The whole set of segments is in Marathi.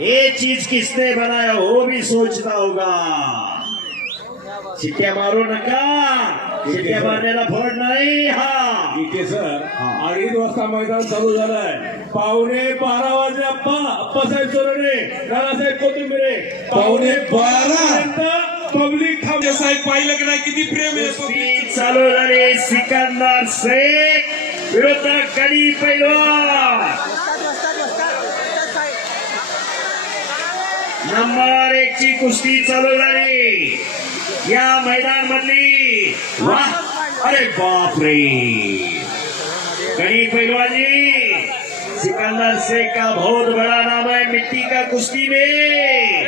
ये चीज किसने बनाया वो भी सोचता होगा। शिट्ट्या मारू नका शिट्ट्या मारण्याला फळ नाही हा। इथे सर। अडीच वाजता मैदान चालू झालंय पावणे बारा वाजले अप्पा अप्पासाहेब सोरडे नानासाहेब कोथिंबिरे। पावणे बारा? पब्लिक थांबले. साहेब पाहिलं की नाही किती प्रेम आहे. चालू झाली सिकंदर शेख विरुद्ध गडी पैलवान. नंबर एक ची कुस्ती चालू झाली. या मैदान मधली वा अरे बाप रे गणी पहलवानी सिकंदर शेख का बहुत बड़ा नाम है मिट्टी का कुश्ती में।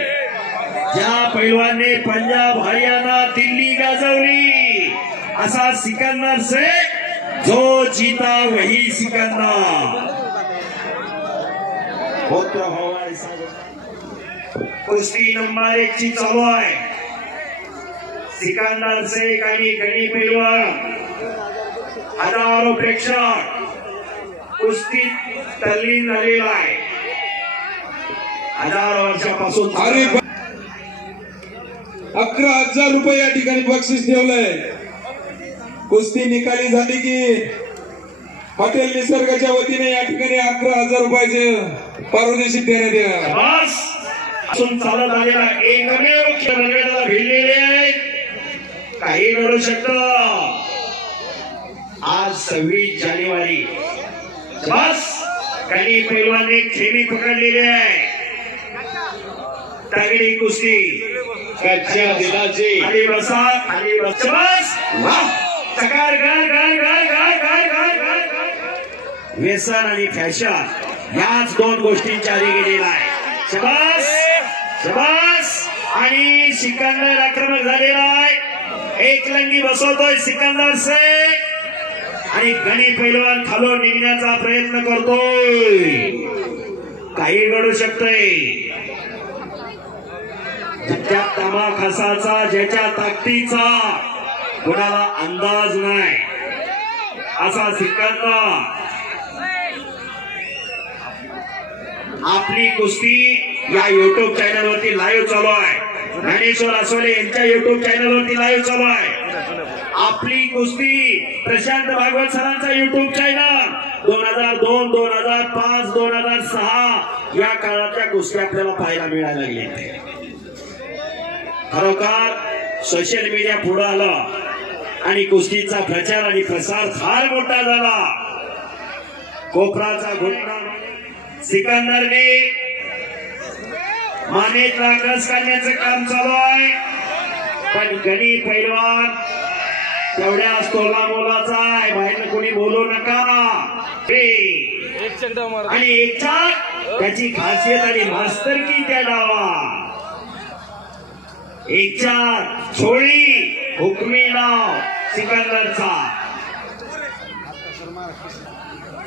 ज्या पैलवान ने पंजाब हरियाणा दिल्ली गाजवली असा सिकंदर शेख जो जीता वही सिकंदर. बहुत प्रभाव ऐसा कुस्ती नंबर एक ची चालू आहे. सिकंदर शेख आणि गणी पैलवान. हजारो प्रेक्षक कुस्तीत तल्लीन झालेला आहे. हजारो वर्षापासून अकरा हजार रुपये या ठिकाणी बक्षीस ठेवलंय. कुस्ती निकाली झाली की हॉटेल निसर्गाच्या वतीने या ठिकाणी अकरा हजार रुपयाचे पारितोषिक देण्यात येणार असून चालत आलेला एकमेव खेळगड्याला भिडलेले काही घडू शकत. आज सव्वीस जानेवारी. बस काही पैलवाने खेमी पकडलेली आहे. तगडी कुस्ती. कच्च्या दिलाची व्यसन आणि फॅशन याच दोन गोष्टींच्या आधी गेलेला आहे. सुभाष आणि सिकंदर आक्रमक झालेला आहे. एक लंगी बसवतोय सिकंदर शेख. आणि गणी पैलवान खालून निघण्याचा प्रयत्न करतोय. काही घडू शकतय. त्या तमा खसाचा ज्याच्या ताकदीचा कुणाला अंदाज नाही. असा सिकंदर. आपली कुस्ती या युट्यूब चॅनल वरती लाईव्ह चालू आहे. ज्ञानेश्वर असोले यांच्या युट्यूब चॅनल वरती लाईव्ह चालू आहे. आपली कुस्ती प्रशांत भागवत सरांचा युट्यूब चॅनल दोन हजार दोन दोन हजार पाच दोन हजार सहा या काळातल्या कुस्ती आपल्याला पाहायला मिळायला लागल्या. खरोखर सोशल मीडिया पुढे आलं आणि कुस्तीचा प्रचार आणि प्रसार फार मोठा झाला. कोपराचा घोटणा सिकंदरने मानेतला कस काढण्याचं काम चालू आहे. पण गणी पैलवान तेवढ्याच तोला मोलाचा आहे. बाहेर कोणी बोलू नका. हे. आणि एकच्या त्याची खासियत आणि मास्तर की त्या डावा. एकच्या छोळी हुकमी नाव सिकंदरचा.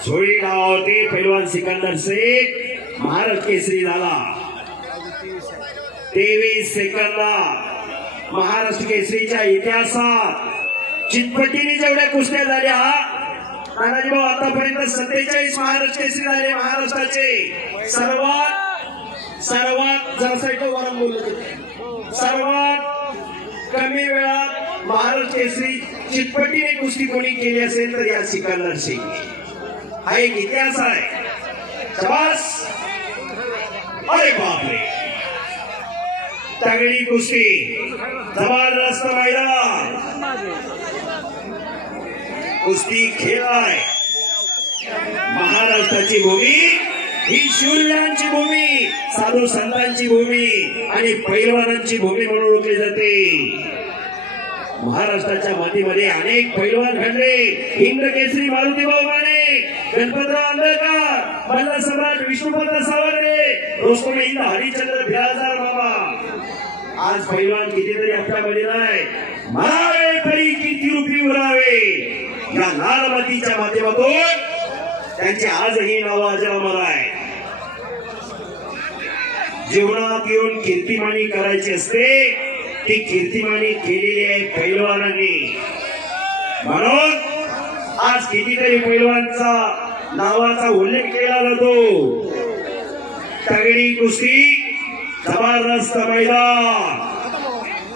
छोळी नावावरती पैलवान सिकंदर शेख महाराज केसरी झाला. तेवीस सेकंदा महाराष्ट्र केसरीच्या इतिहासात चितपटीने जेवढ्या कुस्त्या झाल्या नानाजी भाऊ आतापर्यंत सत्तेचाळीस महाराष्ट्र केसरी झाले. महाराष्ट्राचे सर्वात सर्वात जरासाईटो वरून बोलत सर्वात कमी वेळात महाराष्ट्र केसरी चितपटीने कुस्ती कोणी केली असेल तर या सिकंदर सिंग. हा एक इतिहास आहे. अरे बापरे! तगडी कुस्ती. जबरदस्त मैदान. कुस्ती खेळ आहे महाराष्ट्राची भूमी ही शूर्यांची भूमी साधू संतांची भूमी आणि पैलवानांची भूमी म्हणून ओळखली जाते. महाराष्ट्राच्या मातीमध्ये अनेक पैलवान घडले. हिंद केसरी मारुतीभाऊ माने गणपतराव आंबेडकर मल्ल सम्राट विष्णुपंत सावरणे रोस्तम हिंद हरिचंद्र बिराजदार बाबा आज पैलवान कितीतरी आपल्यामध्ये नाही मारावे तरी किती रुपी उरावे. या लाल माध्यमातून त्यांची आजही नाव अजरामर आहे. जीवनात येऊन कीर्तिमानी करायची असते ती कीर्तिमानी केलेली आहे पैलवानांनी. म्हणून आज कितीतरी पैलवानचा नावाचा उल्लेख केला जातो. तगडी कुस्ती जबरदस्त मैदान.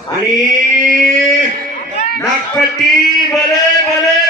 आणि नागपट्टी भले भले.